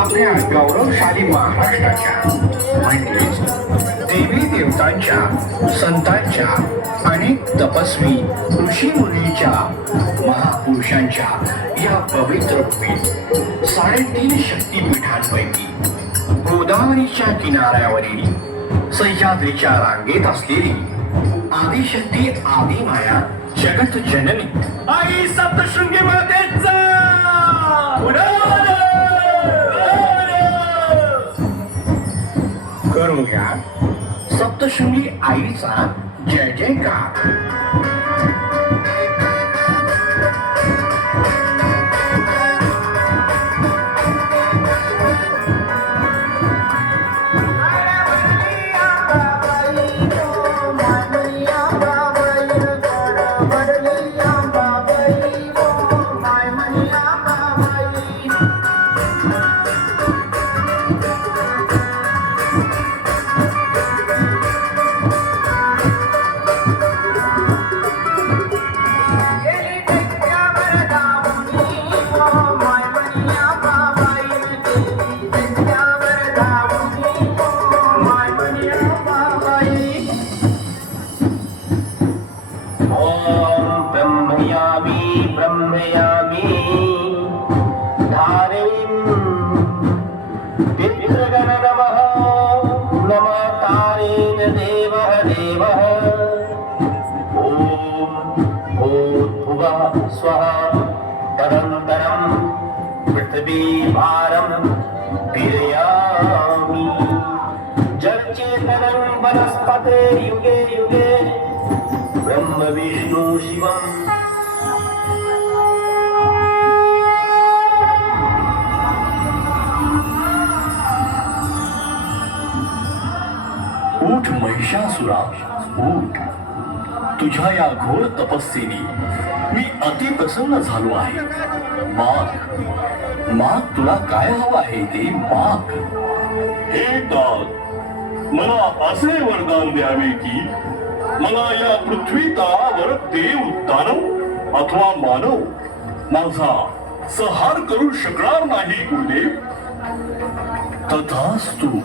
आपल्या गौरवशाली महाराष्ट्राच्या म्हणजेच देवी देवतांच्या संतांच्या अनेक तपस्वी ऋषी मुनींच्या महापुरुषांच्या या पवित्र भूमीत 3.5 शक्तिपीठांपैकी गोदावरीच्या किनाऱ्यावरील सह्याद्रीच्या रांगेत असलेली आदिशक्ती आदिमाया जगत जननी आई सप्तशृंगी मातेचा करूया सप्तशृंगी आईचा जय जयकार. पृथ्वी भारम विरयामि जगच्चेतनं वनस्पते युगे युगे ब्रह्म विष्णु शिवम्. उठ महिषासुरा उठ. तुझ्या या घोर तपस्येने मी अति प्रसन्न झालो आहे. माग माग तुला काय हवं आहे ते माग. हे तात, मला असे वरदान द्यावे की मला या पृथ्वी तळावर देव दानव अथवा मानव माझा संहार करू शकणार नाही गुरुदेव. तथास्तु.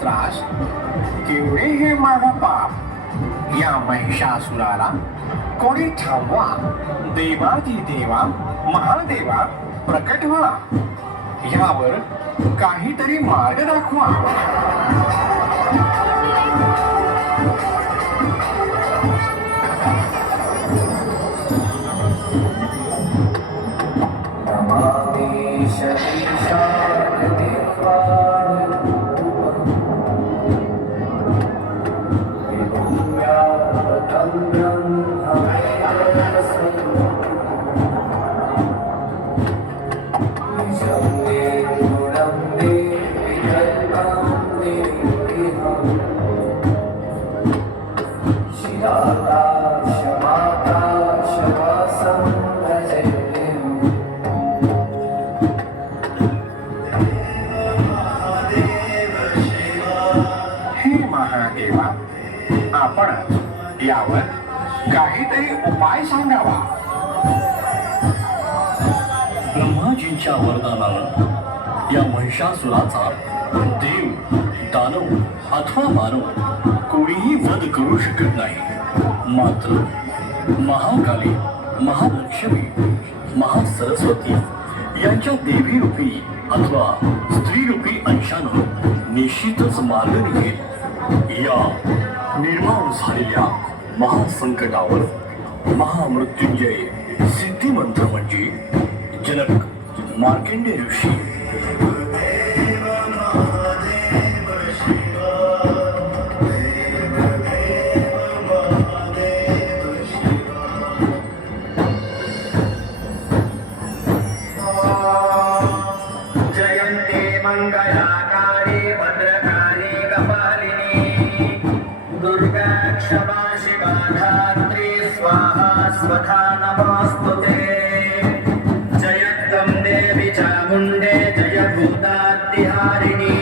त्रास केवढे हे माझा पाप. या महिषासुराला कोणी थांबवा. देवादी देवा महादेवा प्रकट व्हा. यावर काहीतरी मार्ग दाखवा. देवा, आपण यावर काहीतरी उपाय सांगावा. ब्रह्माजींच्या वरदानानं या महिषासुराचा देव, दानव अथवा मानव कोणीही वध करू शकत नाही. मात्र महाकाली, महालक्ष्मी, महासरस्वती यांच्या देवी रूपी अथवा स्त्री रूपी अंशानं निश्चितच मार्ग निघेल. या निर्माण झालेल्या महासंकटावर महामृत्युंजय सिद्धिमंत्र म्हणजे जनक मार्कंडेय ऋषी जयन्ते मंगलाकारे भद्रकाली कपालिनी दुर्गा क्षमा शिवा धात्री स्वाहा स्वधा नमोस्तुते. जयत्वं देवी चामुण्डे जय भूतात्तिहारिणी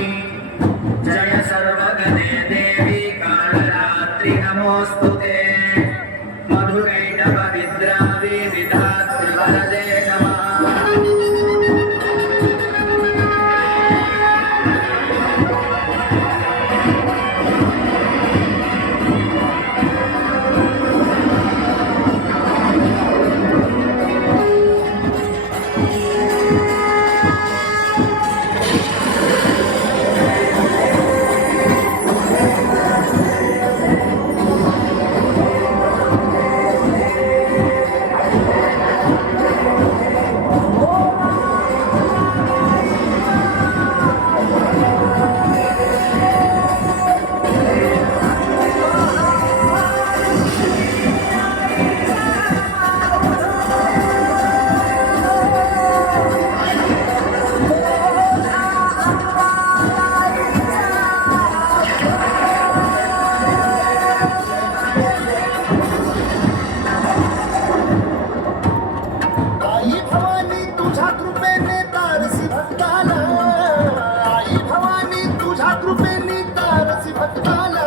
जय सर्वगते देवी कालरात्रि नमोस्तुते. मधुकैटभ विद्रावी विधातृ वरदे नमः. आई भवानी तुझ्या कृपेने तारसी भक्ताला, आई भवानी तुझ्या कृपेने तारसी भक्ताला.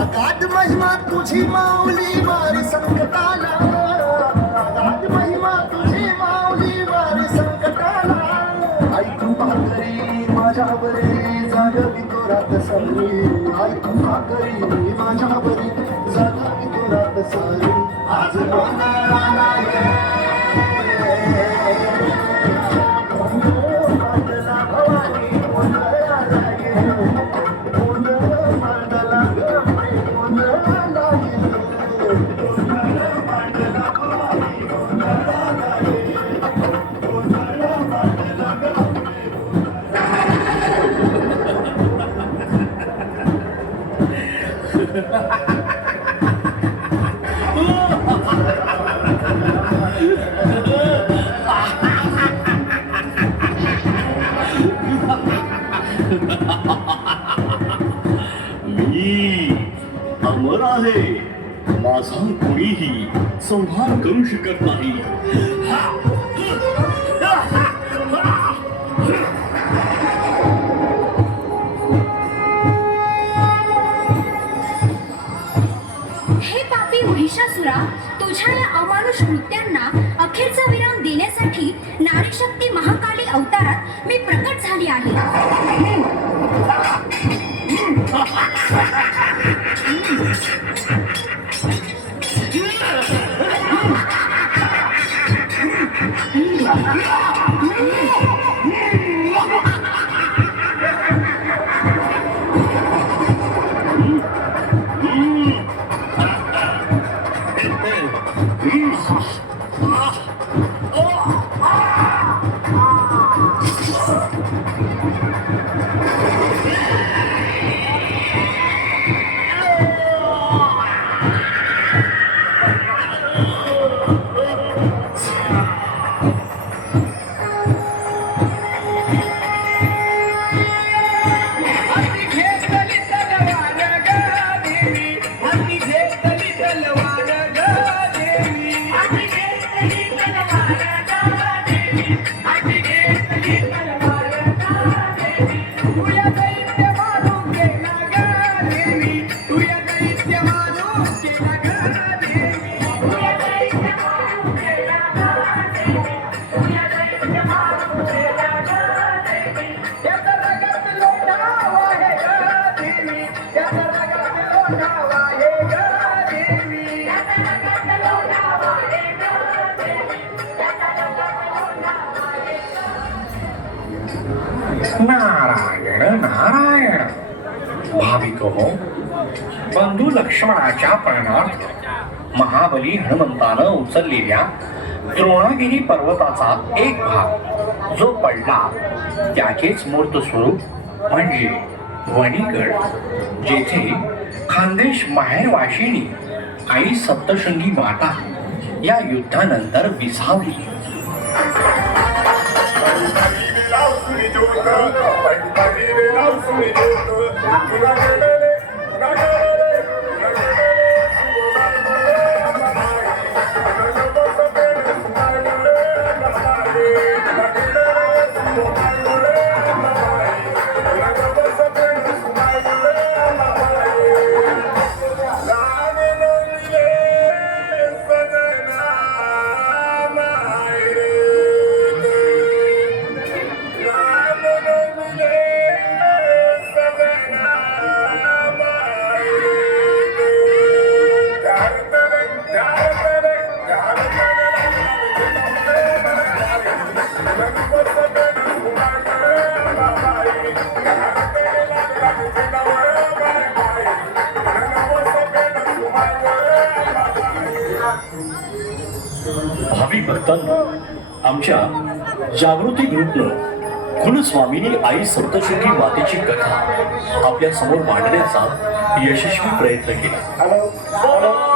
अगाध महिमा तुझी माऊली वारी संकटाला, अगाध महिमा तुझी माऊली वारी संकटाला. आई कृपा करी माझ्यावरी जागवी तोरात सारी, आई कृपा करी माझ्यावरी जागवी तोरात सारी. आज मंगळाला मी अमर आहे. माझा कोणीही संहार करू शकत नाही. हे पापी महिषासुरा, तुझ्या या अमानुष कृत्यांना अखेरचा विराम देण्यासाठी नारी शक्ती महाकाली अवतारात मी प्रकट झाली आहे. तुया दैत्य मारून गेला ग देवी. नारायण नारायण. भाविक हो, बंधू लक्ष्मणाच्या प्रणार्थ महाबली हनुमंतानं उचललेल्या द्रोणागिरी पर्वताचा एक भाग जो पडला त्याचेच मूर्त स्वरूप म्हणजे वणीगड, जेथे खानदेश माहेरवाशिणी आई सप्तशृंगी माता या युद्धानंतर विसावली. भावी भक्तांनो, आमच्या जागृती ग्रुपनं कुलस्वामिनी आई सप्तशृंगी मातेची कथा आपल्या समोर मांडण्याचा यशस्वी प्रयत्न केला.